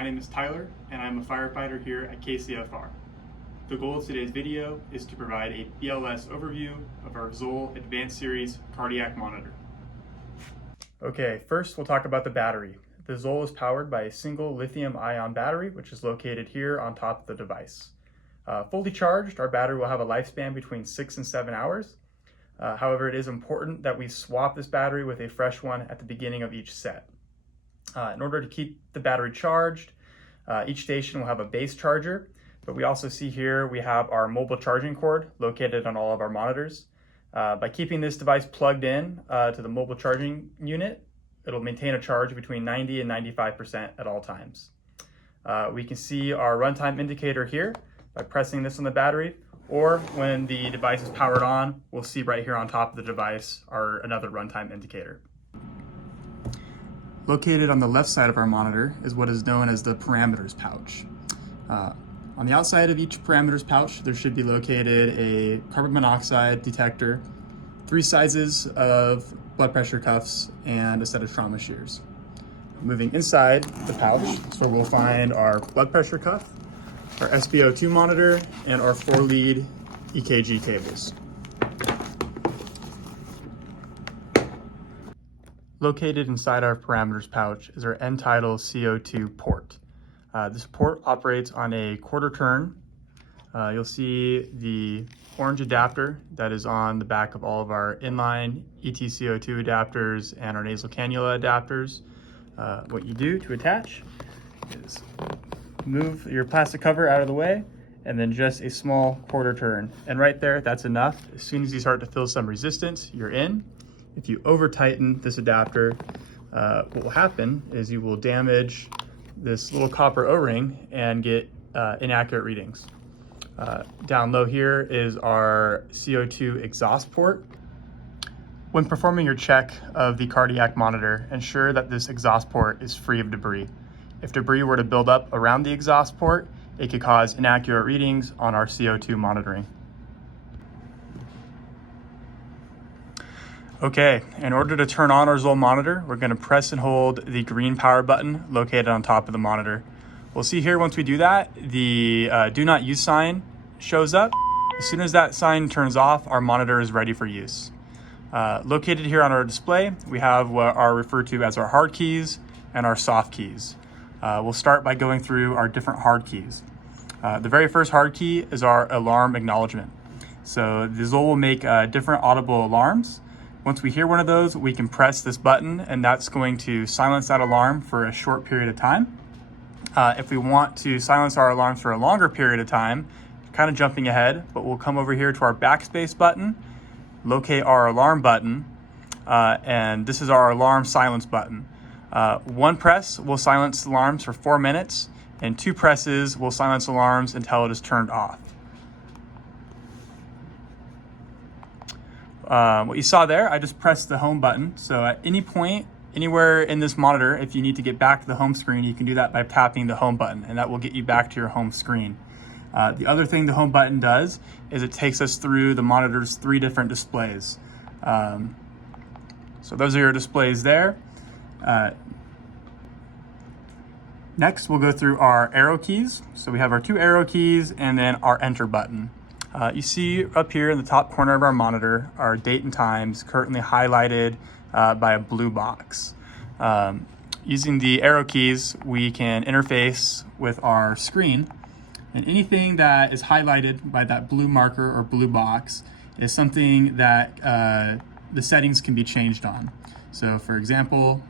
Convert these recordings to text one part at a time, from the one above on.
my name is Tyler, and I'm a firefighter here at KCFR. The goal of today's video is to provide a BLS overview of our Zoll Advanced Series cardiac monitor. Okay, first we'll talk about the battery. The Zoll is powered by a single lithium-ion battery, which is located here on top of the device. Fully charged, our battery will have a lifespan between 6 and 7 hours. However, it is important that we swap this battery with a fresh one at the beginning of each set. In order to keep the battery charged, each station will have a base charger, but we also see here we have our mobile charging cord located on all of our monitors. By keeping this device plugged in to the mobile charging unit, it'll maintain a charge between 90 and 95% at all times. We can see our runtime indicator here by pressing this on the battery, or when the device is powered on, we'll see right here on top of the device another runtime indicator. Located on the left side of our monitor is what is known as the parameters pouch. On the outside of each parameters pouch, there should be located a carbon monoxide detector, 3 sizes of blood pressure cuffs, and a set of trauma shears. Moving inside the pouch is where we'll find our blood pressure cuff, our SpO2 monitor, and our 4-lead EKG cables. Located inside our parameters pouch is our end-tidal CO2 port. This port operates on a quarter turn. You'll see the orange adapter that is on the back of all of our inline EtCO2 adapters and our nasal cannula adapters. What you do to attach is move your plastic cover out of the way and then just a small quarter turn. And right there, that's enough. As soon as you start to feel some resistance, you're in. If you over tighten this adapter, what will happen is you will damage this little copper O-ring and get inaccurate readings. Down low here is our CO2 exhaust port. When performing your check of the cardiac monitor, ensure that this exhaust port is free of debris. If debris were to build up around the exhaust port, it could cause inaccurate readings on our CO2 monitoring. Okay, in order to turn on our Zoll monitor, we're going to press and hold the green power button located on top of the monitor. We'll see here once we do that, the do not use sign shows up. As soon as that sign turns off, our monitor is ready for use. Located here on our display, we have what are referred to as our hard keys and our soft keys. We'll start by going through our different hard keys. The very first hard key is our alarm acknowledgement. So the Zoll will make different audible alarms. Once we hear one of those, we can press this button and that's going to silence that alarm for a short period of time. If we want to silence our alarms for a longer period of time, kind of jumping ahead, but we'll come over here to our backspace button, locate our alarm button, and this is our alarm silence button. 1 press will silence alarms for 4 minutes, and 2 presses will silence alarms until it is turned off. What you saw there, I just pressed the home button. So at any point, anywhere in this monitor, if you need to get back to the home screen, you can do that by tapping the home button, and that will get you back to your home screen. The other thing the home button does is it takes us through the monitor's 3 different displays. So those are your displays there. Next, we'll go through our arrow keys. So we have our 2 arrow keys and then our enter button. You see up here in the top corner of our monitor, our date and times currently highlighted by a blue box. Using the arrow keys, we can interface with our screen, and anything that is highlighted by that blue marker or blue box is something that the settings can be changed on. So for example,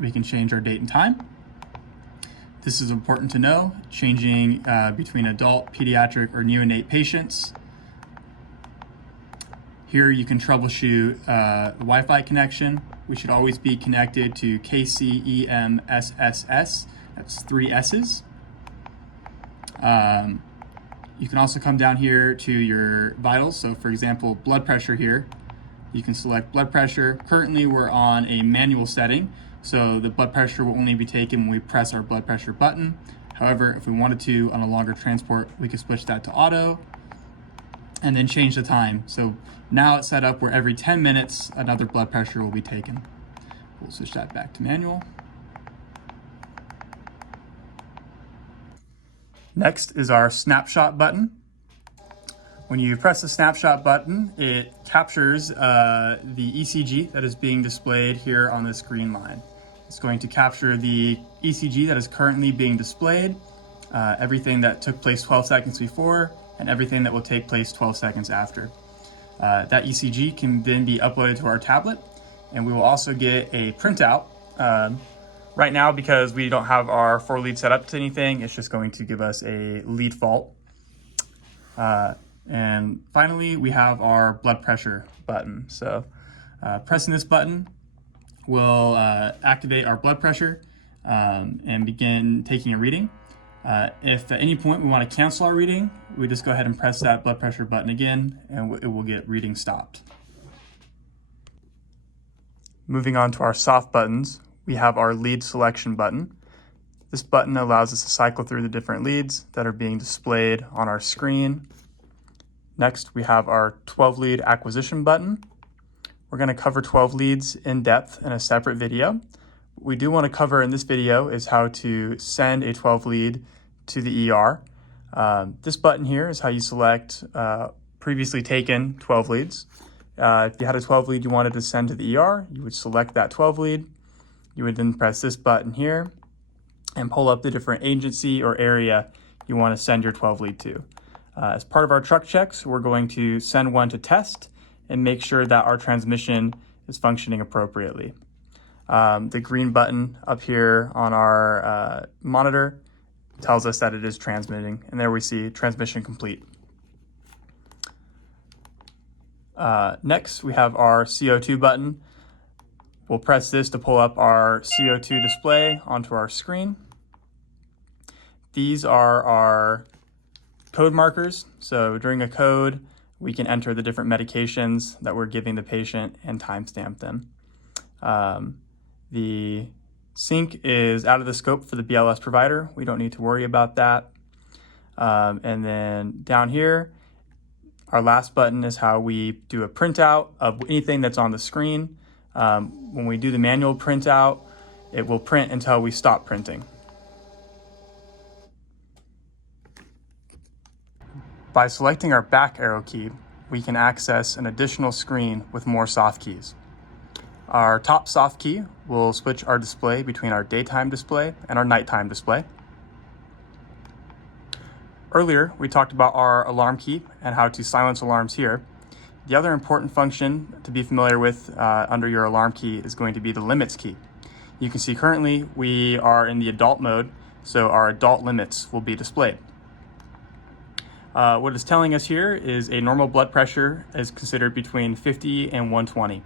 we can change our date and time. This is important to know, changing between adult, pediatric, or neonate patients. Here you can troubleshoot the Wi-Fi connection. We should always be connected to KCEMSSS, that's 3 S's. You can also come down here to your vitals. So for example, blood pressure here. You can select blood pressure. Currently we're on a manual setting, so the blood pressure will only be taken when we press our blood pressure button. However, if we wanted to on a longer transport, we could switch that to auto and then change the time. So now it's set up where every 10 minutes, another blood pressure will be taken. We'll switch that back to manual. Next is our snapshot button. When you press the snapshot button, it captures the ECG that is being displayed here on this green line. It's going to capture the ECG that is currently being displayed, everything that took place 12 seconds before, and everything that will take place 12 seconds after. That ECG can then be uploaded to our tablet, and we will also get a printout. Right now, because we don't have our 4 lead set up to anything, it's just going to give us a lead fault. And finally, we have our blood pressure button. So pressing this button will activate our blood pressure and begin taking a reading. If at any point we want to cancel our reading, we just go ahead and press that blood pressure button again, and it will get reading stopped. Moving on to our soft buttons, we have our lead selection button. This button allows us to cycle through the different leads that are being displayed on our screen. Next, we have our 12 lead acquisition button. We're going to cover 12 leads in depth in a separate video. What we do want to cover in this video is how to send a 12 lead to the ER. This button here is how you select previously taken 12 leads. If you had a 12 lead you wanted to send to the ER, you would select that 12 lead. You would then press this button here and pull up the different agency or area you want to send your 12 lead to. As part of our truck checks, we're going to send one to test and make sure that our transmission is functioning appropriately. The green button up here on our monitor tells us that it is transmitting, and there we see transmission complete. Next, we have our CO2 button. We'll press this to pull up our CO2 display onto our screen. These are our code markers. So during a code, we can enter the different medications that we're giving the patient and timestamp them. The sync is out of the scope for the BLS provider. We don't need to worry about that. And then down here, our last button is how we do a printout of anything that's on the screen. When we do the manual printout, it will print until we stop printing. By selecting our back arrow key, we can access an additional screen with more soft keys. Our top soft key will switch our display between our daytime display and our nighttime display. Earlier, we talked about our alarm key and how to silence alarms here. The other important function to be familiar with under your alarm key is going to be the limits key. You can see currently we are in the adult mode, so our adult limits will be displayed. What it's telling us here is a normal blood pressure is considered between 50 and 120.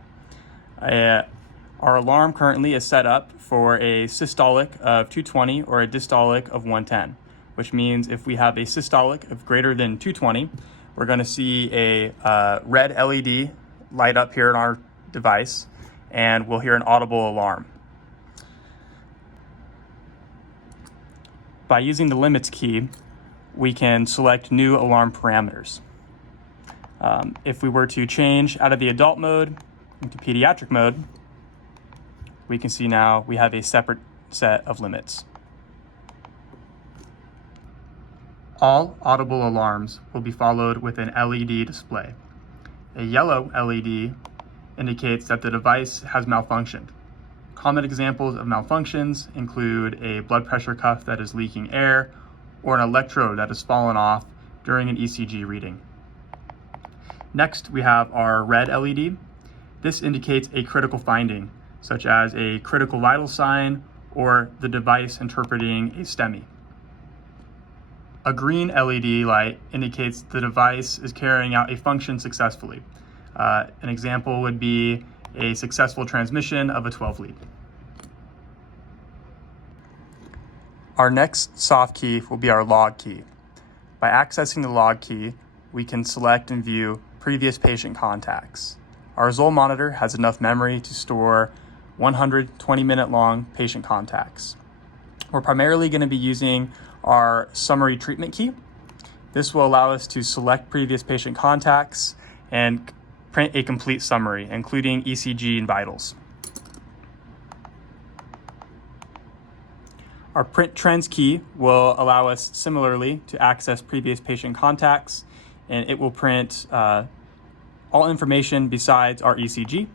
Our alarm currently is set up for a systolic of 220 or a dystolic of 110, which means if we have a systolic of greater than 220, we're going to see a red LED light up here in our device, and we'll hear an audible alarm. By using the limits key, we can select new alarm parameters. If we were to change out of the adult mode into pediatric mode, we can see now we have a separate set of limits. All audible alarms will be followed with an LED display. A yellow LED indicates that the device has malfunctioned. Common examples of malfunctions include a blood pressure cuff that is leaking air or an electrode that has fallen off during an ECG reading. Next, we have our red LED. This indicates a critical finding, such as a critical vital sign or the device interpreting a STEMI. A green LED light indicates the device is carrying out a function successfully. An example would be a successful transmission of a 12 lead. Our next soft key will be our log key. By accessing the log key, we can select and view previous patient contacts. Our Zoll monitor has enough memory to store 120-minute long patient contacts. We're primarily going to be using our summary treatment key. This will allow us to select previous patient contacts and print a complete summary, including ECG and vitals. Our print trends key will allow us similarly to access previous patient contacts, and it will print all information besides our ECG.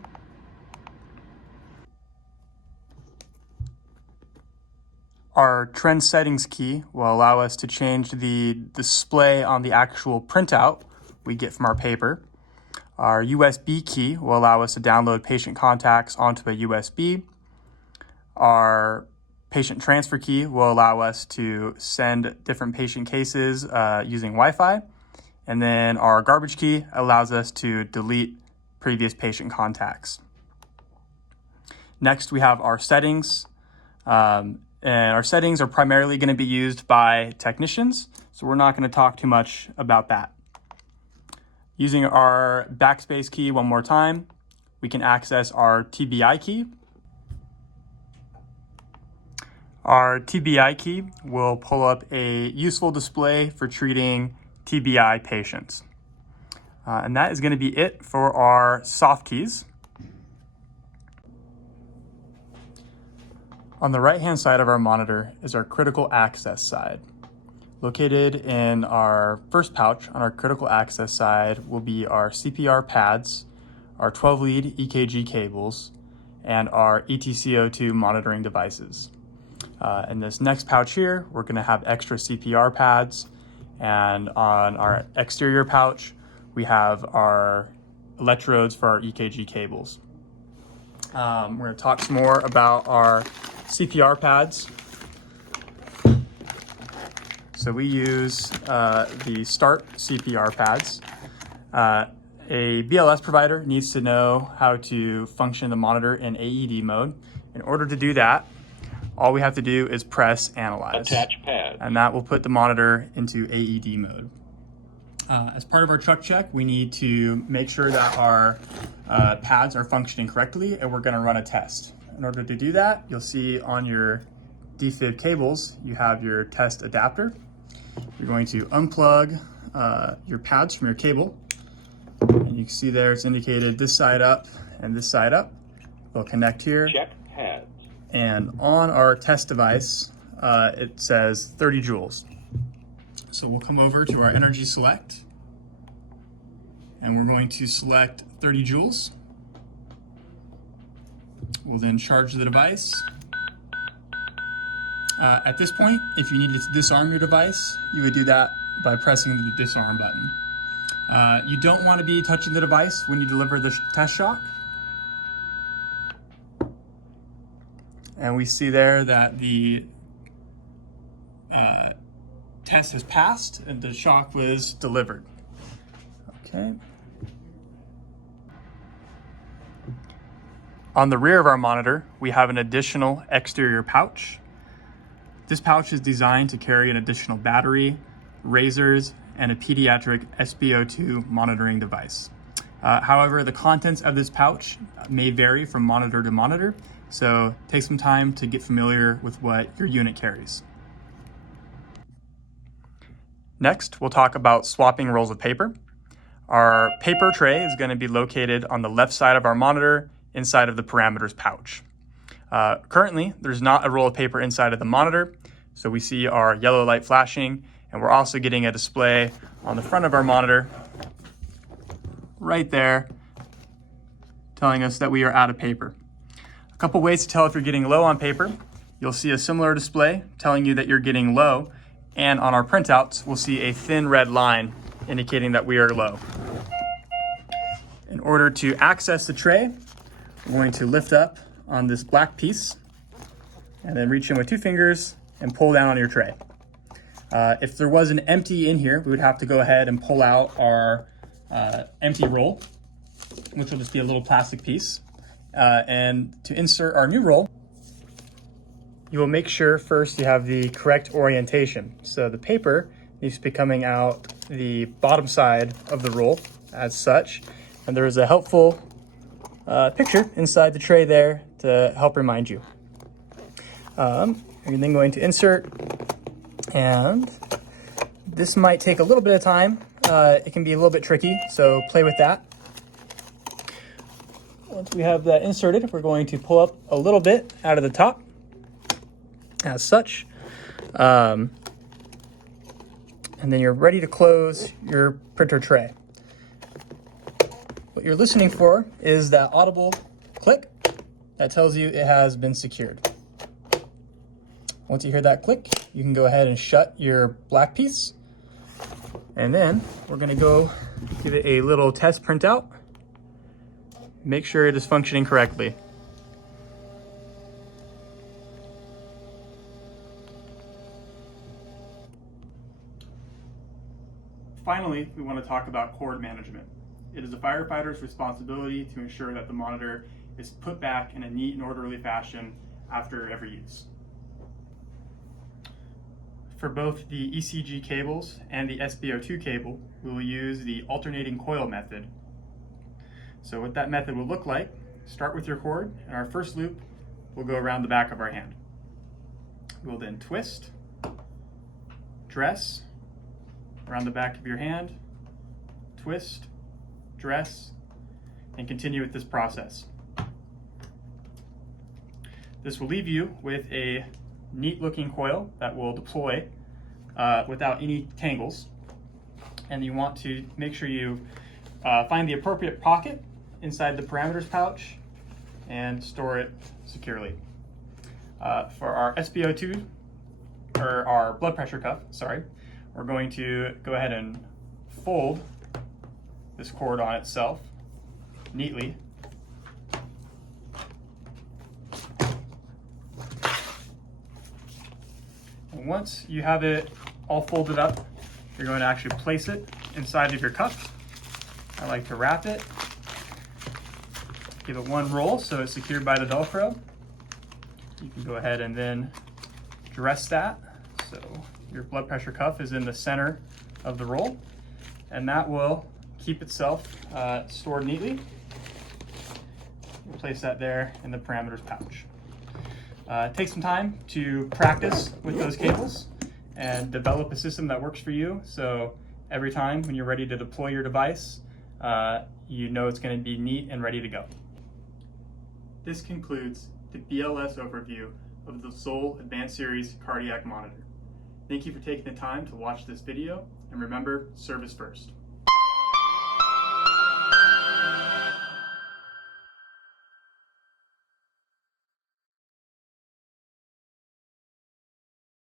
Our trend settings key will allow us to change the display on the actual printout we get from our paper. Our USB key will allow us to download patient contacts onto a USB. Our patient transfer key will allow us to send different patient cases using Wi-Fi. And then our garbage key allows us to delete previous patient contacts. Next, we have our settings. And our settings are primarily going to be used by technicians, so we're not going to talk too much about that. Using our backspace key one more time, we can access our TBI key. Our TBI key will pull up a useful display for treating TBI patients. And that is going to be it for our soft keys. On the right-hand side of our monitor is our critical access side. Located in our first pouch on our critical access side will be our CPR pads, our 12-lead EKG cables, and our ETCO2 monitoring devices. In this next pouch here, we're going to have extra CPR pads, and on our exterior pouch, we have our electrodes for our EKG cables. We're going to talk some more about our CPR pads. So we use the START CPR pads. A BLS provider needs to know how to function the monitor in AED mode. In order to do that, all we have to do is press Analyze. Attach pad. And that will put the monitor into AED mode. As part of our truck check, we need to make sure that our pads are functioning correctly, and we're going to run a test. In order to do that, you'll see on your defib cables, you have your test adapter. You're going to unplug your pads from your cable, and you can see there it's indicated this side up and this side up. They'll connect here. Check pads. And on our test device, it says 30 joules. So we'll come over to our energy select, and we're going to select 30 joules. We'll then charge the device. At this point, if you needed to disarm your device, you would do that by pressing the disarm button. You don't want to be touching the device when you deliver the test shock. And we see there that the test has passed and the shock was delivered. Okay. On the rear of our monitor, we have an additional exterior pouch. This pouch is designed to carry an additional battery, razors, and a pediatric SpO2 monitoring device. However, the contents of this pouch may vary from monitor to monitor, so take some time to get familiar with what your unit carries. Next, we'll talk about swapping rolls of paper. Our paper tray is going to be located on the left side of our monitor inside of the parameters pouch. Currently, there's not a roll of paper inside of the monitor, so we see our yellow light flashing, and we're also getting a display on the front of our monitor right there telling us that we are out of paper. A couple ways to tell if you're getting low on paper. You'll see a similar display telling you that you're getting low, and on our printouts, we'll see a thin red line indicating that we are low. In order to access the tray, we're going to lift up on this black piece and then reach in with 2 fingers and pull down on your tray. If there was an empty in here, we would have to go ahead and pull out our empty roll, which will just be a little plastic piece. And to insert our new roll, you will make sure first you have the correct orientation. So the paper needs to be coming out the bottom side of the roll as such. And there is a helpful picture inside the tray there to help remind you. You're then going to insert, and this might take a little bit of time. It can be a little bit tricky, so play with that. Once we have that inserted, we're going to pull up a little bit out of the top as such. And then you're ready to close your printer tray. What you're listening for is that audible click that tells you it has been secured. Once you hear that click, you can go ahead and shut your black piece. And then we're gonna go give it a little test printout. Make sure it is functioning correctly. Finally, we want to talk about cord management. It is a firefighter's responsibility to ensure that the monitor is put back in a neat and orderly fashion after every use. For both the ECG cables and the SpO2 cable, we will use the alternating coil method. So what that method will look like, start with your cord, and our first loop will go around the back of our hand. We'll then twist, dress, around the back of your hand, twist, dress, and continue with this process. This will leave you with a neat looking coil that will deploy without any tangles. And you want to make sure you find the appropriate pocket inside the parameters pouch and store it securely. For our SpO2, or our blood pressure cuff, we're going to go ahead and fold this cord on itself neatly. And once you have it all folded up, you're going to actually place it inside of your cuff. I like to wrap it, give it one roll so it's secured by the Velcro. You can go ahead and then dress that. So your blood pressure cuff is in the center of the roll, and that will keep itself stored neatly. We'll place that there in the parameters pouch. Take some time to practice with those cables and develop a system that works for you, so every time when you're ready to deploy your device, you know it's going to be neat and ready to go. This concludes the BLS overview of the Zoll Advanced Series Cardiac Monitor. Thank you for taking the time to watch this video, and remember, service first.